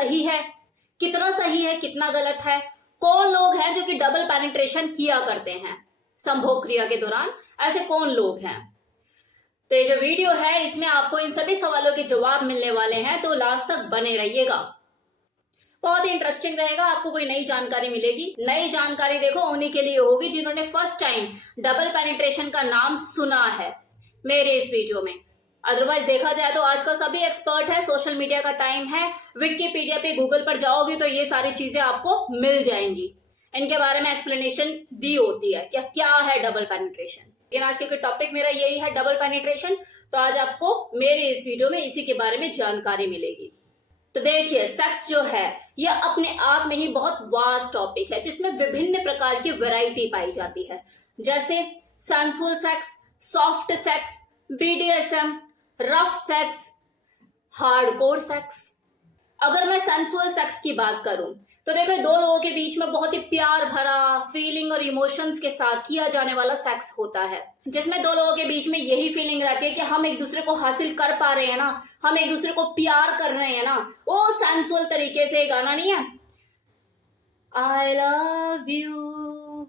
सही है, कितना सही है, कितना गलत है, कौन लोग हैं जो कि डबल पेनिट्रेशन किया करते हैं संभोग क्रिया के दौरान, ऐसे कौन लोग हैं। तो ये जो वीडियो है इसमें आपको इन सभी सवालों के जवाब मिलने वाले हैं, तो लास्ट तक बने रहिएगा, बहुत ही इंटरेस्टिंग रहेगा, आपको कोई नई जानकारी मिलेगी। नई जानकारी देखो उन्हीं के लिए होगी जिन्होंने फर्स्ट टाइम डबल पेनिट्रेशन का नाम सुना है मेरे इस वीडियो में। अदरवाइज देखा जाए तो आजकल सभी एक्सपर्ट है, सोशल मीडिया का टाइम है, विकिपीडिया पे गूगल पर जाओगे तो ये सारी चीजें आपको मिल जाएंगी, इनके बारे में एक्सप्लेनेशन दी होती है क्या क्या है डबल पेनिट्रेशन। लेकिन आज के टॉपिक मेरा यही है डबल पेनिट्रेशन, तो आज आपको मेरे इस वीडियो में इसी के बारे में जानकारी मिलेगी। तो देखिए, सेक्स जो है यह अपने आप में ही बहुत वास्ट टॉपिक है जिसमें विभिन्न प्रकार की वैरायटी पाई जाती है, जैसे sensual sex, soft sex, BDSM, rough sex, hardcore sex. अगर मैं सेंसुअल सेक्स की बात करूं तो देखो, दो लोगों के बीच में बहुत ही प्यार भरा फीलिंग और इमोशंस के साथ किया जाने वाला सेक्स होता है, जिसमें दो लोगों के बीच में यही फीलिंग रहती है कि हम एक दूसरे को हासिल कर पा रहे हैं ना, हम एक दूसरे को प्यार कर रहे हैं ना। वो सेंसुअल तरीके से गाना नहीं है, आई लव यू,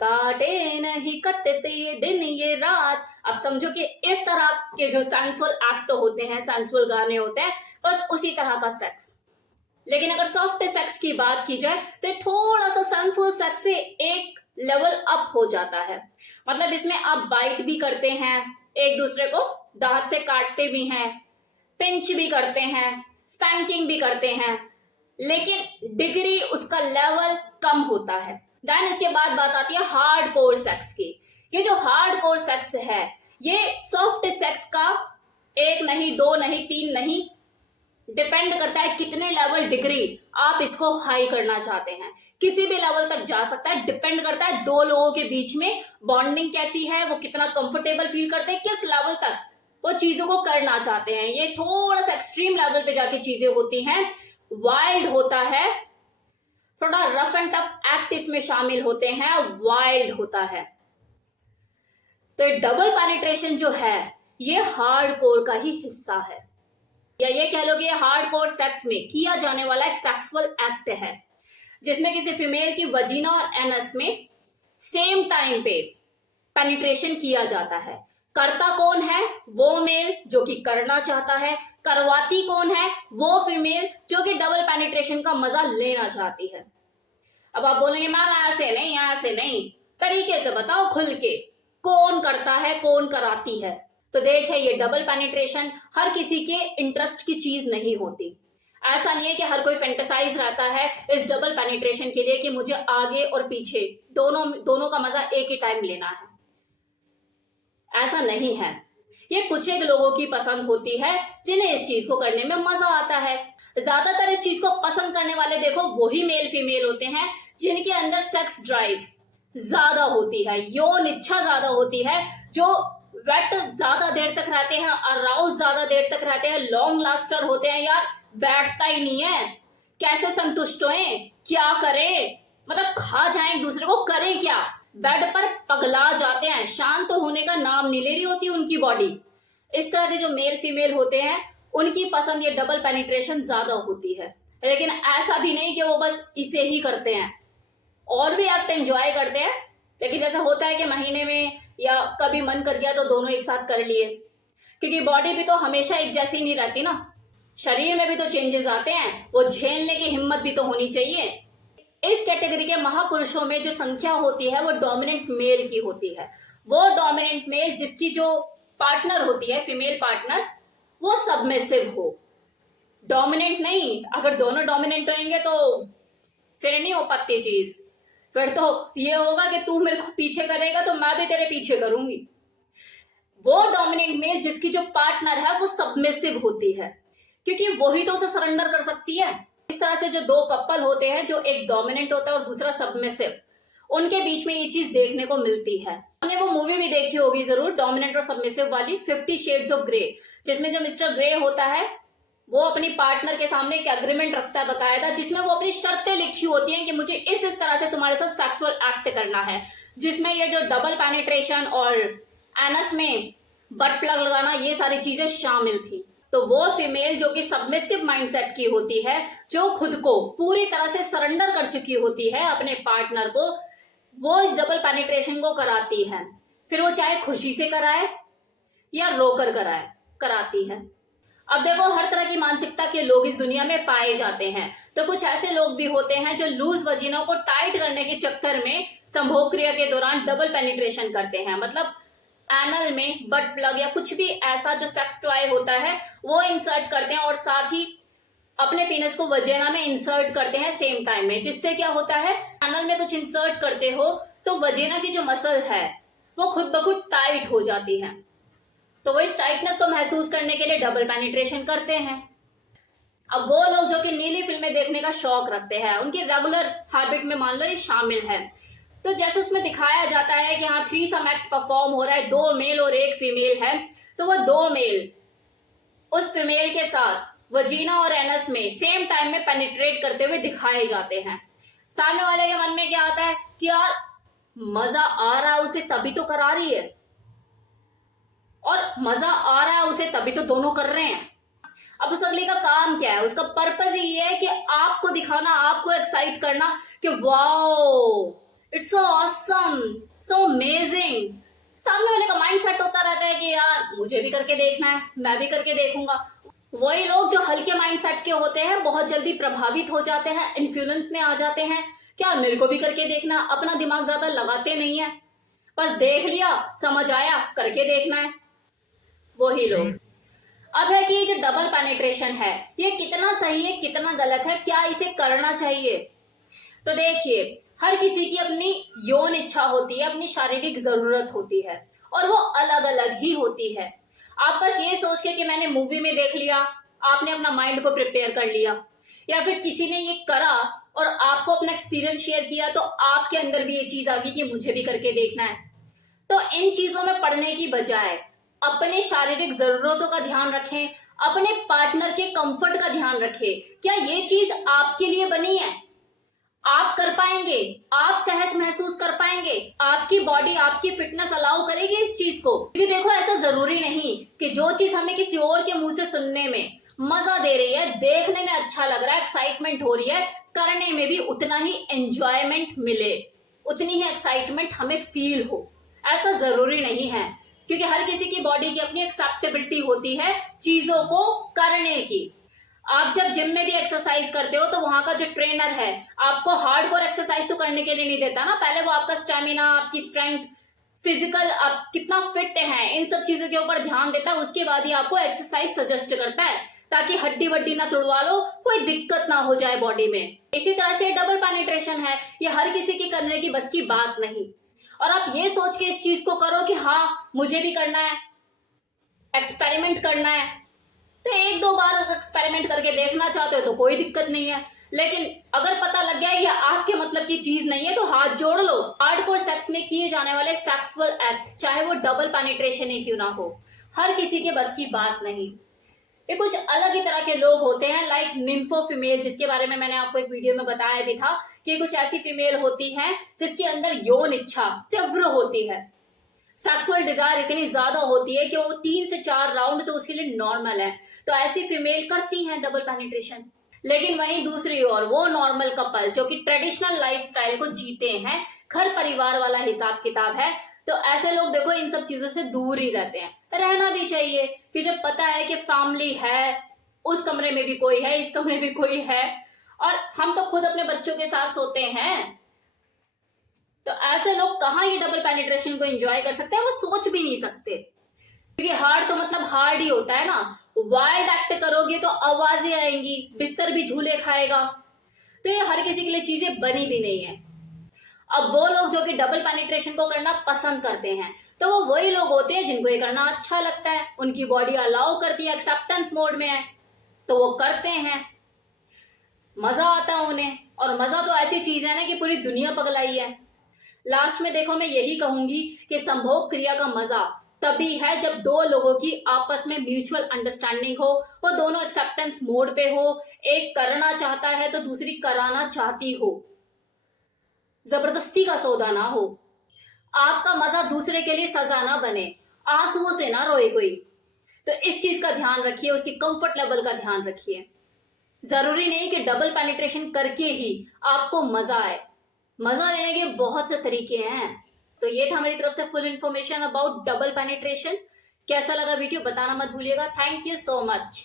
काटे नहीं कटते ये दिन ये रात। अब समझो कि इस तरह के जो सेंसुअल एक्ट होते हैं, सेंसुअल गाने होते हैं, बस उसी तरह का सेक्स। लेकिन अगर सॉफ्ट सेक्स की बात की जाए तो थोड़ा सा सेंसुअल सेक्स से एक लेवल अप हो जाता है। मतलब इसमें आप बाइट भी करते हैं, एक दूसरे को दांत से काटते भी हैं, पिंच भी करते हैं, स्पैंकिंग भी करते हैं, लेकिन डिग्री उसका लेवल कम होता है। देन इसके बाद बात आती है हार्डकोर सेक्स की। ये जो हार्डकोर सेक्स है ये सॉफ्ट सेक्स का एक नहीं, दो नहीं, तीन नहीं, डिपेंड करता है कितने लेवल डिग्री आप इसको हाई करना चाहते हैं। किसी भी लेवल तक जा सकता है, डिपेंड करता है दो लोगों के बीच में बॉन्डिंग कैसी है, वो कितना कंफर्टेबल फील करते हैं, किस लेवल तक वो चीजों को करना चाहते हैं। ये थोड़ा सा एक्सट्रीम लेवल पे जाके चीजें होती हैं, वाइल्ड होता है, थोड़ा रफ एंड टफ एक्ट इसमें शामिल होते हैं, वाइल्ड होता है। तो डबल पेनिट्रेशन जो है ये हार्डकोर का ही हिस्सा है, या ये कह लो कि हार्डकोर सेक्स में किया जाने वाला एक सेक्सुअल एक्ट है जिसमें किसी फीमेल की वजीना और एनस में सेम टाइम पे पेनिट्रेशन किया जाता है। करता कौन है? वो मेल जो कि करना चाहता है। करवाती कौन है? वो फीमेल जो कि डबल पेनिट्रेशन का मजा लेना चाहती है। अब आप बोलेंगे मैम ऐसे नहीं, ऐसे नहीं, तरीके से बताओ खुल के, कौन करता है, कौन कराती है। तो देखे, ये डबल पेनिट्रेशन हर किसी के इंटरेस्ट की चीज नहीं होती। ऐसा नहीं है कि हर कोई फैंटेसाइज रहता है इस डबल पेनिट्रेशन के लिए कि मुझे आगे और पीछे दोनों का मजा एक ही टाइम लेना है, ऐसा नहीं है। ये कुछ एक लोगों की पसंद होती है जिन्हें इस चीज को करने में मजा आता है। ज्यादातर इस चीज को पसंद करने वाले देखो वही मेल फीमेल होते हैं जिनके अंदर सेक्स ड्राइव ज्यादा होती है, यौन इच्छा ज्यादा होती है, जो वेट ज्यादा देर तक रहते हैं, अराउज ज्यादा देर तक रहते हैं, लॉन्ग लास्टर होते हैं। यार बैठता ही नहीं है, कैसे संतुष्ट होएं, क्या करें, मतलब खा जाएं एक दूसरे को, करें क्या, बेड पर पगला जाते हैं, शांत होने का नाम नहीं ले रही होती उनकी बॉडी। इस तरह के जो मेल फीमेल होते हैं उनकी पसंद ये डबल पेनिट्रेशन ज्यादा होती है। लेकिन ऐसा भी नहीं कि वो बस इसे ही करते हैं, और भी एक्ट एंजॉय करते हैं। लेकिन जैसे होता है कि महीने में या कभी मन कर गया तो दोनों एक साथ कर लिए, क्योंकि बॉडी भी तो हमेशा एक जैसी नहीं रहती ना, शरीर में भी तो चेंजेस आते हैं, वो झेलने की हिम्मत भी तो होनी चाहिए। इस कैटेगरी के महापुरुषों में जो संख्या होती है वो डोमिनेंट मेल की होती है। वो डोमिनेंट मेल जिसकी जो पार्टनर होती है, फीमेल पार्टनर, वो सबमिसिव हो, डोमिनेंट नहीं। अगर दोनों डोमिनेंट होंगे तो फिर नहीं हो पाती चीज, फिर तो ये होगा कि तू मेरे को पीछे करेगा तो मैं भी तेरे पीछे करूंगी। वो डोमिनेंट मेल जिसकी जो पार्टनर है वो सबमिसिव होती है, क्योंकि वही तो उसे सरेंडर कर सकती है। इस तरह से जो दो कपल होते हैं, जो एक डोमिनेंट होता है और दूसरा सबमिसिव, उनके बीच में ये चीज देखने को मिलती है। हमने वो मूवी भी देखी होगी जरूर, डोमिनेंट और सबमिसिव वाली, 50 शेड्स ऑफ ग्रे, जिसमें जो मिस्टर ग्रे होता है वो अपनी पार्टनर के सामने एक एग्रीमेंट रखता है बकायदा, जिसमें वो अपनी शर्तें लिखी होती हैं कि मुझे इस तरह से तुम्हारे साथ सेक्सुअल एक्ट करना है, जिसमें ये जो डबल पेनिट्रेशन और एनस में बट प्लग लगाना, ये सारी चीजें शामिल थी। तो वो फीमेल जो कि सबमिसिव माइंडसेट की होती है, जो खुद को पूरी तरह से सरेंडर कर चुकी होती है अपने पार्टनर को, वो इस डबल पेनिट्रेशन को कराती है। फिर वो चाहे खुशी से कराए या रोकर कराती है। अब देखो, हर तरह की मानसिकता के लोग इस दुनिया में पाए जाते हैं। तो कुछ ऐसे लोग भी होते हैं जो लूज वजीना को टाइट करने के चक्कर में संभोग क्रिया के दौरान डबल पेनिट्रेशन करते हैं। मतलब एनल में बट प्लग या कुछ भी ऐसा जो सेक्स टॉय होता है वो इंसर्ट करते हैं और साथ ही अपने पीनस को वजीना में इंसर्ट करते हैं सेम टाइम में। जिससे क्या होता है, एनल में कुछ इंसर्ट करते हो तो वजीना की जो मसल है वो खुद ब खुद टाइट हो जाती है। तो वो इस टाइटनेस को महसूस करने के लिए डबल पेनिट्रेशन करते हैं। अब वो लोग जो कि नीली फिल्में देखने का शौक रखते हैं, उनकी रेगुलर हैबिट में मान लो ये शामिल है। तो जैसे उसमें दिखाया जाता है कि हाँ, थ्रीसम एक्ट परफॉर्म हो रहा है, 2 मेल और 1 फीमेल है, तो वो 2 मेल उस फीमेल के साथ वजीना और एनस में सेम टाइम में पेनिट्रेट करते हुए दिखाए जाते हैं। सामने वाले के मन में क्या आता है कि यार मजा आ रहा है उसे तभी तो करा रही है, और मजा आ रहा है उसे तभी तो दोनों कर रहे हैं। अब उस अगले का काम क्या है, उसका पर्पस ही ये है कि आपको दिखाना, आपको एक्साइट करना कि wow it's so awesome, so amazing. सामने वाले का माइंड सेट होता रहता है कि यार मुझे भी करके देखना है, मैं भी करके देखूंगा। वही लोग जो हल्के माइंड सेट के होते हैं बहुत जल्दी प्रभावित हो जाते हैं, इन्फ्लुएंस में आ जाते हैं, क्या मेरे को भी करके देखना, अपना दिमाग ज्यादा लगाते नहीं है, बस देख लिया समझ आया करके देखना है। वही लोग। अब है कि ये जो डबल पेनिट्रेशन है ये कितना सही है कितना गलत है, क्या इसे करना चाहिए। तो देखिए, हर किसी की अपनी यौन इच्छा होती है, अपनी शारीरिक जरूरत होती है और वो अलग अलग ही होती है। आप बस ये सोच के कि मैंने मूवी में देख लिया, आपने अपना माइंड को प्रिपेयर कर लिया, या फिर किसी ने ये करा और आपको अपना एक्सपीरियंस शेयर किया तो आपके अंदर भी ये चीज आ गई कि मुझे भी करके देखना है। तो इन चीजों में पड़ने की बजाय अपने शारीरिक जरूरतों का ध्यान रखें, अपने पार्टनर के कंफर्ट का ध्यान रखें। क्या ये चीज आपके लिए बनी है, आप कर पाएंगे, आप सहज महसूस कर पाएंगे, आपकी बॉडी आपकी फिटनेस अलाउ करेगी इस चीज को। क्योंकि देखो, ऐसा जरूरी नहीं कि जो चीज हमें किसी और के मुंह से सुनने में मजा दे रही है, देखने में अच्छा लग रहा है, एक्साइटमेंट हो रही है, करने में भी उतना ही एंजॉयमेंट मिले, उतनी ही एक्साइटमेंट हमें फील हो, ऐसा जरूरी नहीं है। क्योंकि हर किसी की बॉडी की अपनी एक्सेप्टेबिलिटी होती है चीजों को करने की। आप जब जिम में भी एक्सरसाइज करते हो तो वहां का जो ट्रेनर है आपको हार्डकोर एक्सरसाइज तो करने के लिए नहीं देता ना, पहले वो आपका स्टेमिना, आपकी स्ट्रेंथ, फिजिकल, आप कितना फिट है, इन सब चीजों के ऊपर ध्यान देता है। उसके बाद ही आपको एक्सरसाइज सजेस्ट करता है ताकि हड्डी वड्डी ना तुड़वा लो, कोई दिक्कत ना हो जाए बॉडी में। इसी तरह से डबल पेनिट्रेशन है, ये हर किसी की करने की बस की बात नहीं। और आप ये सोच के इस चीज को करो कि हाँ मुझे भी करना है, एक्सपेरिमेंट करना है, तो 1-2 बार एक्सपेरिमेंट करके देखना चाहते हो तो कोई दिक्कत नहीं है। लेकिन अगर पता लग गया ये आपके मतलब की चीज नहीं है तो हाथ जोड़ लो। हार्डकोर सेक्स में किए जाने वाले सेक्सुअल एक्ट, चाहे वो डबल पेनिट्रेशन ही क्यों ना हो, हर किसी के बस की बात नहीं। ये कुछ अलग ही तरह के लोग होते हैं, लाइक निम्फो फीमेल, जिसके बारे में मैंने आपको एक वीडियो में बताया भी था कि कुछ ऐसी फीमेल होती हैं जिसके अंदर यौन इच्छा तीव्र होती है, सेक्सुअल डिजायर इतनी ज्यादा होती है कि वो 3 से 4 राउंड तो उसके लिए नॉर्मल है। तो ऐसी फीमेल करती हैं डबल पेनिट्रेशन। लेकिन वहीं दूसरी ओर वो नॉर्मल कपल जो कि ट्रेडिशनल लाइफस्टाइल को जीते हैं, घर परिवार वाला हिसाब किताब है, तो ऐसे लोग देखो इन सब चीजों से दूर ही रहते हैं। रहना भी चाहिए कि जब पता है कि फैमिली है, उस कमरे में भी कोई है, इस कमरे में कोई है, और हम तो खुद अपने बच्चों के साथ सोते हैं, तो ऐसे लोग कहाँ ये डबल पेनिट्रेशन को एंजॉय कर सकते हैं, वो सोच भी नहीं सकते। क्योंकि हार्ड तो मतलब हार्ड ही होता है ना, वाइल्ड एक्ट करोगे तो आवाजें आएंगी, बिस्तर भी झूले खाएगा, तो ये हर किसी के लिए चीजें बनी भी नहीं है। अब वो लोग जो कि डबल पेनिट्रेशन को करना पसंद करते हैं, तो वो वही लोग होते हैं जिनको ये करना अच्छा लगता है, उनकी बॉडी अलाउ करती है, एक्सेप्टेंस मोड में है, तो वो करते हैं, मजा आता है उन्हें। और मजा तो ऐसी चीज है ना कि पूरी दुनिया पगलाई है। लास्ट में देखो, मैं यही कहूंगी कि संभोग क्रिया का मजा तभी है जब 2 लोगों की आपस में म्यूचुअल अंडरस्टैंडिंग हो, वो दोनों एक्सेप्टेंस मोड पे हो, एक करना चाहता है तो दूसरी कराना चाहती हो, जबरदस्ती का सौदा ना हो, आपका मजा दूसरे के लिए सजा ना बने, आंसुओं से ना रोए कोई। तो इस चीज का ध्यान रखिए, उसकी कंफर्ट लेवल का ध्यान रखिए। जरूरी नहीं कि डबल पेनिट्रेशन करके ही आपको मजा आए, मजा लेने के बहुत से तरीके हैं। तो ये था मेरी तरफ से full information about double penetration. कैसा लगा वीडियो बताना मत भूलिएगा। Thank you so much.